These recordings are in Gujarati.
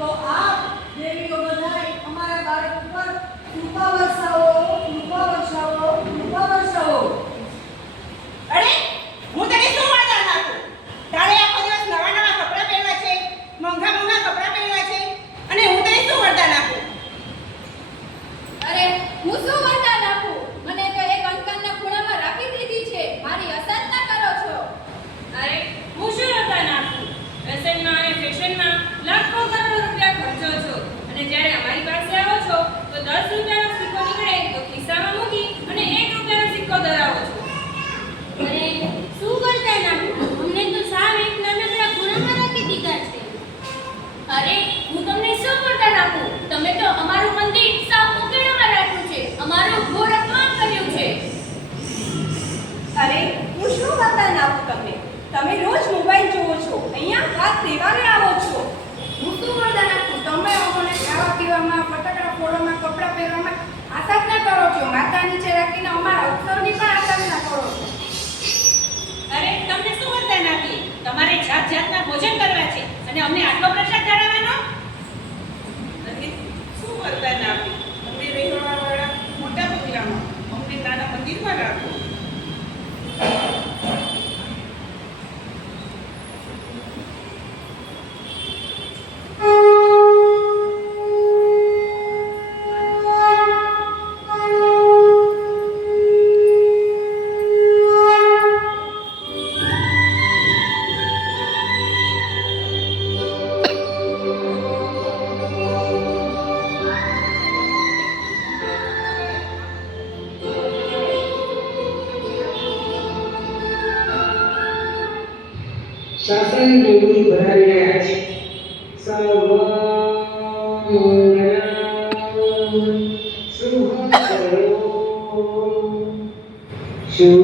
તો આપ દેવીઓ બધાય અમારા બાળક ઉપર કૃપા વરસાવો, કૃપા વરસાવો, કૃપા વરસાવો. અરે હું તને શું વરદાન આપું? તારે આખો દિવસ નવા નવા કપડાં પહેરવા છે, મોંઘા મોંઘા કપડાં પહેરવા છે, અને હું તને શું વરદાન આપું? અરે હું શું વરદાન આપું? મને તો એક અંકલના ખૂણામાં રાખી દીધી છે. મારી અસર ના કરો છો. અરે હું શું વરદાન આપું? ફેશનમાં અને ફેશનમાં લાખો કરોડો રૂપિયા ખર્ચો છો, અને જ્યારે અમારી પાસે આવો છો તો 10 રૂપિયાનો સિક્કો નીકળે તો ખિસ્સામાં મૂકી અને 1 રૂપિયાનો સિક્કો ધરાવો છો. અરે શું વરદાન આપું? અમને તો સાવ એક નાનકડા ખૂણામાં રાખી દીધા છે. અરે હું તમને શું વરદાન આપું? તમે તો અમારું મંદિર સાવ ઉકેડામાં રાખ્યું છે, અમારું ઘોર અપમાન કર્યું છે. અરે હું શું વરદાન આપું તમને? તમે રોજ મોબાઈલ જોવો છો, અહીંયા હાથ તહેવારે આવો છો. હું શું વરદાન આપું? તમે અમને ખાવા પીવામાં, ફટાકડા ફોડવામાં, કપડાં પહેરવામાં આસાધના કરો છો. માતા નીચે રાખીને અમારા ઉત્સવની પણ આસાધના કરો છો. અરે તમને શું વરદાન આપીએ? તમારે જાત જાતના ભોજન કરવા છે અને અમને આટલો પ્રસાદ ચડાવવાનો? અને શું વરદાન આપી? અમે રહેવાવાળા મોટા બંગલામાં, અમને નાના મંદિરમાં રાખો. શાસન દેવી ભરાઈ રહ્યા છે. શુભ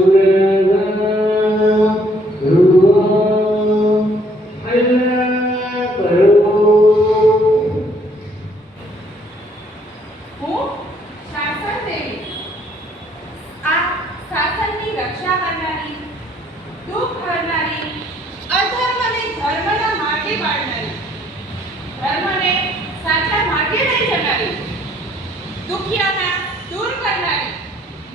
કરો હું શાસન દેવી, આ શાસનની રક્ષા કરનારી, દુઃખ હરનારી, અધર્મને ધર્મના માર્ગે પાડનારી, ધર્મને સાચા માર્ગે લઈ જનારી, દુખિયાના દૂર કરનારી,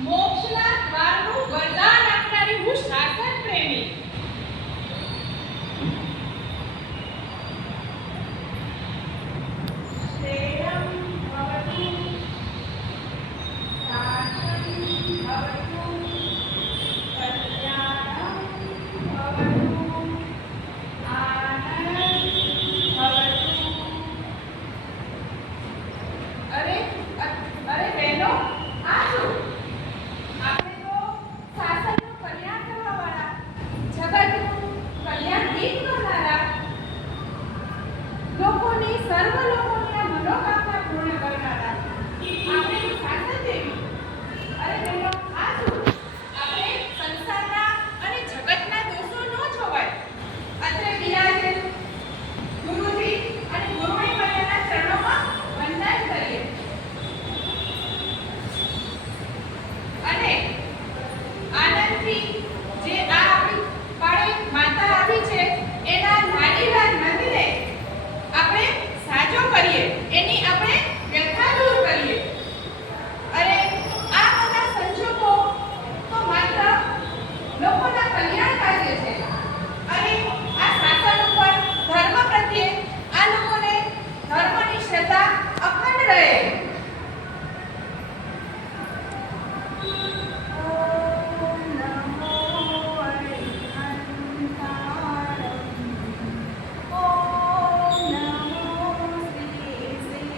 મોક્ષના દ્વારનું વરદાન આપનારી હું શાસન પ્રેમી. શ્રેયં ભવતુ શાસન ભવતુ કલ્યાણં ભવતુ આનંદ ભવતુ. અરે બહેનો, આ શું? આપણે તો શાસનનું કલ્યાણ કરવાવાળા, જગતનું કલ્યાણ ગીત કરનારા, લોકોની સર્વ લોકોની મનોકામના પૂર્ણ કરનારા આપણે તો શાસન દેવી. અરે બહેનો, આ શું? આપણે સંસારના અને જગતના દોષો ન જોવાય. અત્રે બિરાજે ગુરુજી અને ગુરુની કન્યાના ચરણોમાં વંદન કરીએ અને આનંદથી જે આ આપણી પાળે માતા આવી છે એના લાડીલા નંદને આપણે સાજો કરીએ, એની આપણે વ્યથા દૂર કરીએ. અરે આ બધા સંજોગો તો માત્ર લોકોના કલ્યાણ કાર્ય છે. અને આ શાસન ઉપર ધર્મ પ્રત્યે આ લોકોને ધર્મની શ્રદ્ધા અખંડ રહે. ઓમ નમો હરિહંતારમ. ઓમ નમો શ્રી શ્રી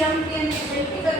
જમતી અને સેલ્ફી કરવી